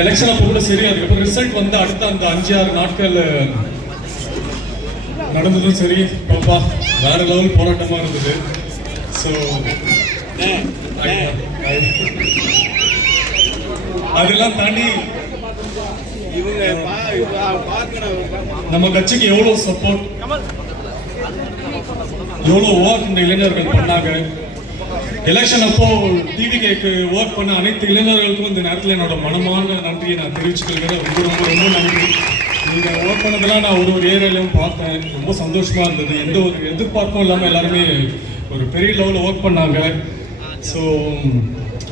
Election அப்போ கூட சரி, அதுக்கப்புறம் ரிசல்ட் வந்து அடுத்த அந்த 5-6 நாட்கள் நடந்ததும் சரி, பாப்பா வேற லெவல் போராட்டமா இருந்தது. ஸோ அதெல்லாம் தாண்டி நம்ம கட்சிக்கு எவ்வளவு சப்போர்ட், எவ்வளவு ஒர்க் இந்த இளைஞர்கள் பண்ணாங்க. எலெக்ஷன் அப்போ டிவிகேக்கு ஒர்க் பண்ண அனைத்து இளைஞர்களுக்கும் இந்த நேரத்தில் என்னோட மனமான நன்றியை நான் தெரிவிச்சுக்கிறேன். ரொம்ப ரொம்ப ரொம்ப நன்றி. நீங்க ஒர்க் பண்ணதெல்லாம் நான் ஒரு ஏரியாலையும் பார்த்தேன். ரொம்ப சந்தோஷமா இருந்தது. எந்த ஒரு எதிர்பார்ப்பும் இல்லாமல் எல்லாருமே ஒரு பெரிய லெவலில் ஒர்க் பண்ணாங்க. ஸோ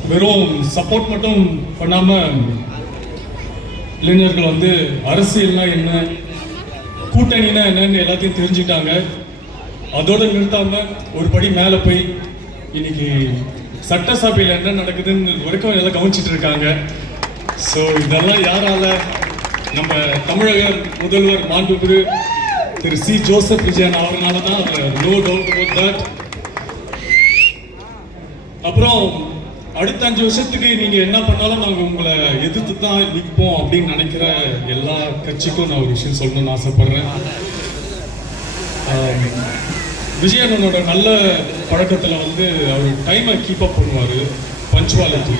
வெறும் சப்போர்ட் மட்டும் பண்ணாம இளைஞர்கள் வந்து அரசியல்னா என்ன, கூட்டணினா என்னன்னு எல்லாத்தையும் தெரிஞ்சுட்டாங்க. அதோட நிறுத்தாம ஒரு படி மேல போய் இன்னைக்கு சட்டசபையில் என்ன நடக்குதுன்னு வரைக்கும் எல்லாம் கவனிச்சுட்டு இருக்காங்க. ஸோ இதெல்லாம் யாரால? நம்ம தமிழக முதல்வர் மாண்புமிகு திரு சி. ஜோசப் விஜயன் அவர்னால தான். No doubt about that. அப்புறம் அடுத்த 5 வருஷத்துக்கு நீங்க என்ன பண்ணாலும் நாங்க உங்களை எதிர்த்து தான் நிற்போம் அப்படின்னு நினைக்கிற எல்லா கட்சிக்கும் நான் ஒரு விஷயம் சொல்லணும்னு ஆசைப்படுறேன். விஜயனோட நல்ல பழக்கத்தில் வந்து அவர் டைமை கீப் அப் பண்ணுவார், பஞ்சுவாலிட்டி.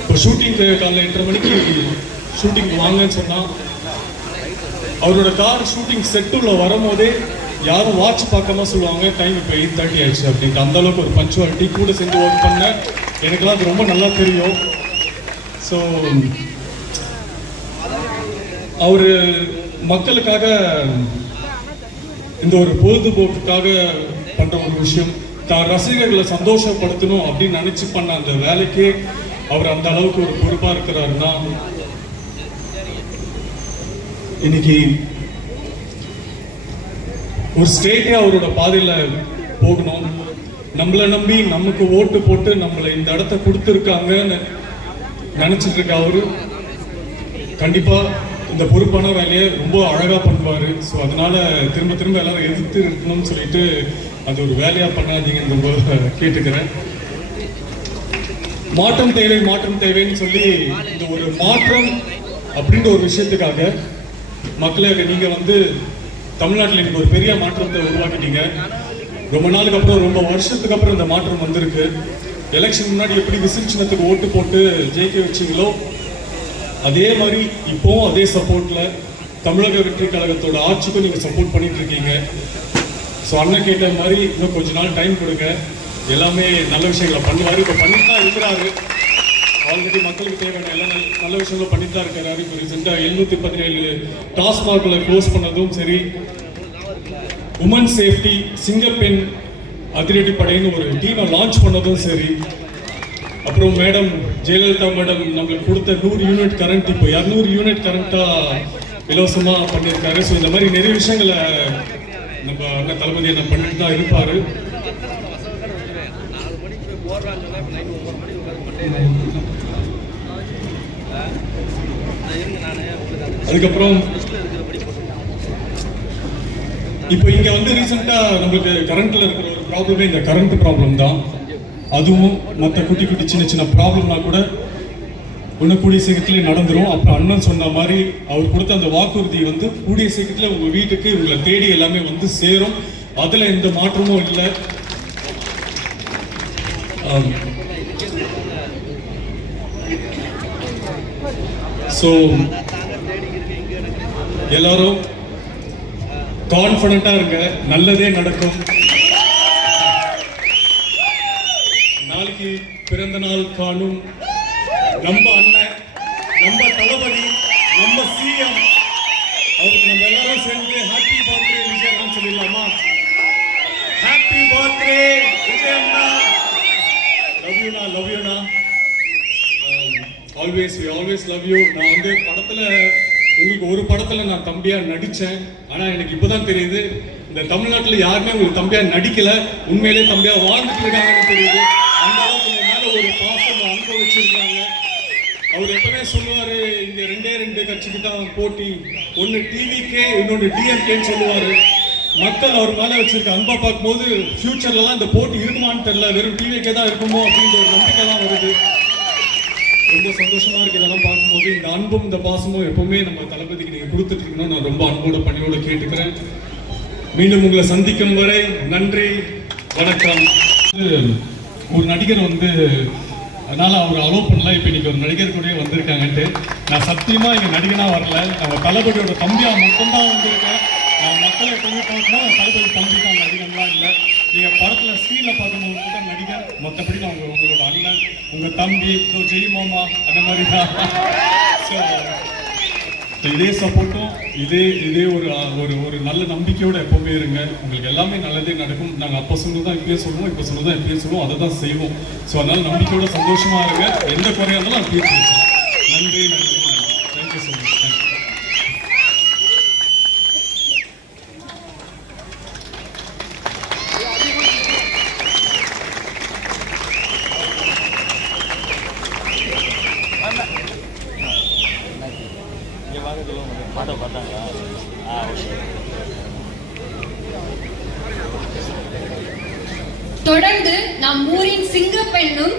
இப்போ ஷூட்டிங்க்கு காலைல 8:30 மணிக்கு ஷூட்டிங் வாங்கன்னு சொன்னால் அவரோட கார் ஷூட்டிங் செட்டுள்ள வரும்போதே யாரும் வாட்ச் பார்க்காம சொல்லுவாங்க டைம் இப்போ 8:30 ஆயிடுச்சு அப்படின்ட்டு. அந்த அளவுக்கு ஒரு பஞ்சுவாலிட்டி கூட செஞ்சு ஒர்க் பண்ண எனக்குலாம் அது ரொம்ப நல்லா தெரியும். ஸோ அவர் மக்களுக்காக இந்த ஒரு பொழுதுபோக்குக்காக பண்ற ஒரு விஷயம், தான் ரசிகர்களை சந்தோஷப்படுத்தணும் அப்படின்னு நினைச்சு பண்ண அந்த வேலைக்கு அவர் அந்த அளவுக்கு ஒரு பொறுப்பா இருக்கிறாருன்னா இன்னைக்கு ஒரு ஸ்டேட்டே அவரோட பாதையில போகணும். நம்மளை நம்பி நமக்கு ஓட்டு போட்டு நம்மளை இந்த இடத்த கொடுத்துருக்காங்கன்னு நினைச்சிட்டு இருக்க அவரு கண்டிப்பா இந்த பொறுப்பான வேலையை ரொம்ப அழகா பண்ணுவாரு. ஸோ அதனால திரும்ப திரும்ப எல்லாரும் எதிர்த்து இருக்கணும்னு சொல்லிட்டு அது ஒரு வேலையா பண்ணாதீங்கன்னு ரொம்ப கேட்டுக்கிறேன். மாற்றம் தேவை, மாற்றம் தேவைன்னு சொல்லி இந்த ஒரு மாற்றம் அப்படின்ற ஒரு விஷயத்துக்காக மக்களுக்கு நீங்க வந்து தமிழ்நாட்டில் இன்னைக்கு ஒரு பெரிய மாற்றத்தை உருவாக்கிட்டீங்க. ரொம்ப நாளுக்கு அப்புறம், ரொம்ப வருஷத்துக்கு அப்புறம் இந்த மாற்றம் வந்திருக்கு. எலெக்ஷன் முன்னாடி எப்படி விசில் சின்னத்துக்கு ஓட்டு போட்டு ஜெயிக்க வச்சிங்களோ அதே மாதிரி இப்போ அதே சப்போர்ட்ல தமிழக வெற்றி கழகத்தோட ஆட்சிக்கும் நீங்க சப்போர்ட் பண்ணிட்டு இருக்கீங்க. ஸோ அண்ணன் கேட்ட மாதிரி இன்னும் கொஞ்ச நாள் டைம் கொடுங்க, எல்லாமே நல்ல விஷயங்களை பண்ணுவாரு. இப்போ பண்ணிட்டு தான் இருக்கிறாரு. ஆல்ரெடி மக்களுக்கு தேவையான எல்லா நல்ல விஷயங்களும் பண்ணிட்டு தான் இருக்கிறாரு. இப்போ ரீசெண்டாக 717 டாஸ்மாக்களை க்ளோஸ் பண்ணதும் சரி, உமன் சேஃப்டி சிங்கப்பெண் அதிரடி படைன்னு ஒரு டீமை லான்ச் பண்ணதும் சரி, அப்புறம் மேடம் ஜெயலலிதா மேடம் நம்மளுக்கு கொடுத்த 100 யூனிட் கரண்ட் இப்போ 200 யூனிட் கரண்டா இலவசமா பண்ணியிருக்காரு. ஸோ இந்த மாதிரி நிறைய விஷயங்களை நம்ம அண்ணன் தளபதி என்ன பண்ணிட்டு தான் இருப்பாரு. அதுக்கப்புறம் இப்போ இங்க வந்து ரீசெண்டா நம்மளுக்கு கரண்ட்ல இருக்கிற ஒரு ப்ராப்ளமே இந்த கரண்ட் ப்ராப்ளம் தான். அதுவும் மற்ற குட்டி குட்டி சின்ன சின்ன ப்ராப்ளம்னா கூட ஒன்று கூடிய சீக்கிரத்திலே நடந்துடும். அப்புறம் அண்ணன் சொன்ன மாதிரி அவர் கொடுத்த அந்த வாக்குறுதி வந்து கூடிய சீக்கிரத்தில் உங்க வீட்டுக்கு உங்களை தேடி எல்லாமே வந்து சேரும். அதுல எந்த மாற்றமும் இல்லை. ஸோ எல்லாரும் கான்ஃபிடண்டா இருங்க, நல்லதே நடக்கும். நாளைக்கு பிறந்த நாள் காணும் நம்ம அண்ணன், நம்ம தளபதி, நம்ம சிஎம், அவருக்கு நம்ம எல்லாரும் சேர்ந்து ஹாப்பி பர்த்டே விஜயண்ணா சொல்லிடலாமா? ஹாப்பி பர்த்டே விஜயண்ணா, லவ் யூண்ணா, always we always love you. நான் வந்து படத்துல உங்களுக்கு ஒரு படத்துல நான் தம்பியா நடிச்சேன். ஆனா எனக்கு இப்பதான் தெரியுது இந்த தமிழ்நாட்டுல யாருமே உங்களுக்கு தம்பியா நடிக்கல, உண்மையிலே தம்பியா வாழ்ந்துட்டு இருக்காங்கன்னு தெரியுது. அந்த அளவுக்கு உங்க மேல ஒரு பாசம் அன்பு வச்சிருக்காங்க. அவர் எப்பவுமே சொல்லுவாரு, இங்க 2 கட்சிக்கு தான் போட்டி, ஒன்னு டிவிகே இன்னொன்னு டிஎம்கேன்னு சொல்லுவாரு. மக்கள் அவர் மேல வச்சிருக்க அன்பா பார்க்கும்போது ஃபியூச்சர்ல எல்லாம் இந்த போட்டி இருக்குமான்னு தெரியல, வெறும் டிவிகே தான் இருக்குமோ அப்படின்ற ஒரு நம்பிக்கை தான் வருது. ரொம்ப அன்பும் இந்த பாசமும் எப்பவுமே நம்ம தளபதிக்கு நீங்க கொடுத்துட்டு இருக்கணும் நான் ரொம்ப அன்போட பணியோட கேட்டுக்கிறேன். மீண்டும் உங்களை சந்திக்கும் வரை நன்றி, வணக்கம். ஒரு நடிகர் வந்து அதனால அவர் அலோவ் பண்ணல. இப்போ இன்னைக்கு ஒரு நடிகர் கூட வந்திருக்காங்கன்ட்டு நான் சத்தியமா இங்க நடிகனா வரல, நம்ம தளபதியோட தம்பியா மட்டும்தான் வந்திருக்கேன். நான் மக்களை எப்பவுமே பார்க்கணும், தளபதி தம்பி தான், நடிகன்லாம் இல்லை. நீங்க படத்துல ஸ்க்ரீன்ல பார்க்கும்போது கூட நடிகர், மற்றபடி நான் உங்களோட அண்ணன், உங்க தம்பி, ஜெய் மாமா அந்த மாதிரி தான். இதே சப்போர்ட்டும் இதே ஒரு ஒரு நல்ல நம்பிக்கையோட எப்பவுமே இருங்க. உங்களுக்கு எல்லாமே நல்லதே நடக்கும். நாங்கள் அப்போ சொன்னதான் இப்பயே சொல்லுவோம், இப்போ சொன்னதான் இப்பயே சொல்லுவோம், அதை தான் செய்வோம். ஸோ அதனால நம்பிக்கையோட சந்தோஷமா இருங்க. எந்த குறையா இருந்தாலும் நான் தீர்த்து வச்சேன். நன்றி நன்றி நன்றி. Thank you so much. தேங்க்யூ. தொடர்ந்து நம் ஊரின் சிங்கப்பெண்ணும்